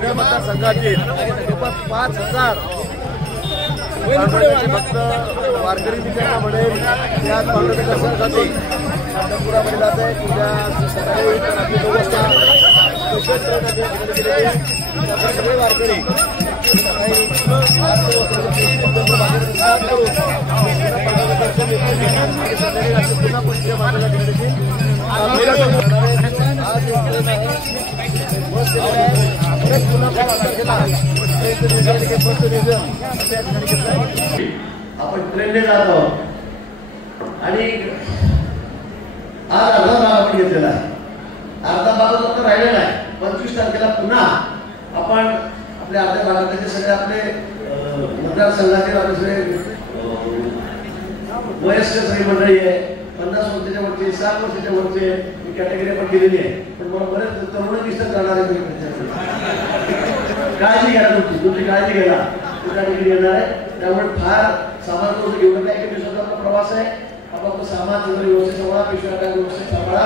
पुणे मतदारसंघातील जवळपास 5000 फक्त वारकरी मित्रांना म्हणेल या पांडुरंग दर्शनासाठी पंढरपुरामध्ये जात आहे. उद्या सकाळी रात्री 9 वाजता सगळे वारकरी सकाळी 8 वाजता पुन्हा पुढच्या मार्गाला घेण्याची आपण ट्रेनने जात आहोत आणि आज अर्धा भाग आपण घेतलेला आहे. अर्धा भाग फक्त राहिलेला आहे. 25 तारखेला पुन्हा आपण आपल्या अर्ध्या भागाचे सगळे आपले मतदारसंघातील आपले सगळे वयस्कर सगळी मंडळी आहे. 50 वर्षाच्या वरचे 60 वर्षाच्या वरचे ही कॅटेगरी आपण केलेली आहे. पण मला बरेच तरुण दिसत जाणार आहे. काळजी घ्या, तुमची काळजी घ्या. त्या ठिकाणी येणार आहे. त्यामुळे फार सामान घेऊन काय एक दिवसाचा आपला प्रवास आहे. आपण सामान व्यवस्थित सांभाळा, पिशव्या काय व्यवस्थित सांभाळा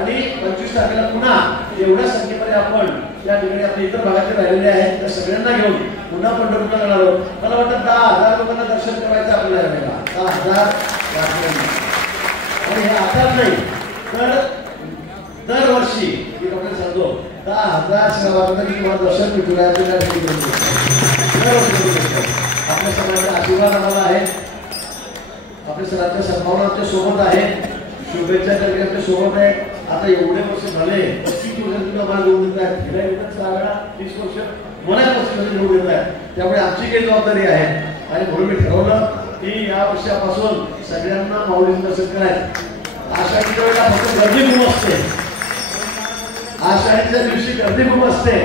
आणि 25 तारखेला पुन्हा एवढ्या संख्येमध्ये आपण या ठिकाणी आपल्या इतर भागातील राहिलेले आहेत त्या सगळ्यांना घेऊन पुन्हा पंढरपूरला जाणार आहोत. मला वाटतं 10,000 लोकांना दर्शन करायचं आपल्याला यावेळेला. 10,000 आणि हे आताच नाही तर दरवर्षी मी डॉक्टर सांगतो 10,000 सेवाकांना तुम्हाला दर्शन भेटून आपल्या सगळ्यांचा आशीर्वाद आम्हाला आहे. आपल्या सगळ्यांच्या सद्भावना आमच्या सोबत आहे. शुभेच्छा आमच्या सोबत आहे. आता एवढे वर्ष झाले 25 वर्ष तुम्ही आम्हाला निवडून देत आहेत. गेल्या 30 वर्ष बऱ्याच वर्ष निवडून देत आहेत. त्यामुळे आमची काही जबाबदारी आहे आणि म्हणून मी ठरवलं की या वर्षापासून सगळ्यांना माऊलीचं दर्शन करायचं. आषाढीच्या वेळेला फक्त गर्दी खूप असते. आषाढीच्या दिवशी गर्दी खूप असते.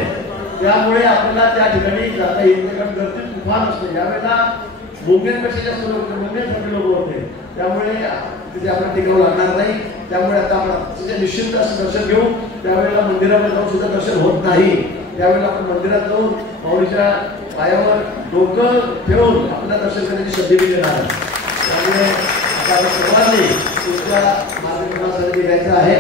त्यामुळे आपल्याला त्या ठिकाणी जाता येत नाही कारण गर्दी तुफान असते. यावेळेला मुंबईपेक्षा जास्त लोक मुंबईसाठी लोक होते. त्यामुळे तिथे आपण टिकावं लागणार नाही. त्यामुळे आता आपण तिथे निश्चित असं दर्शन घेऊ. त्यावेळेला मंदिरामध्ये जाऊन सुद्धा दर्शन होत नाही. त्यावेळेला आपण मंदिरात जाऊन माऊलीच्या पायावर डोकं ठेवून आपल्याला दर्शन करण्याची संधी मिळणार आहे. त्यामुळे आता सर्वांनी तुमच्या मार्गक्रमणासाठी घ्यायचं आहे.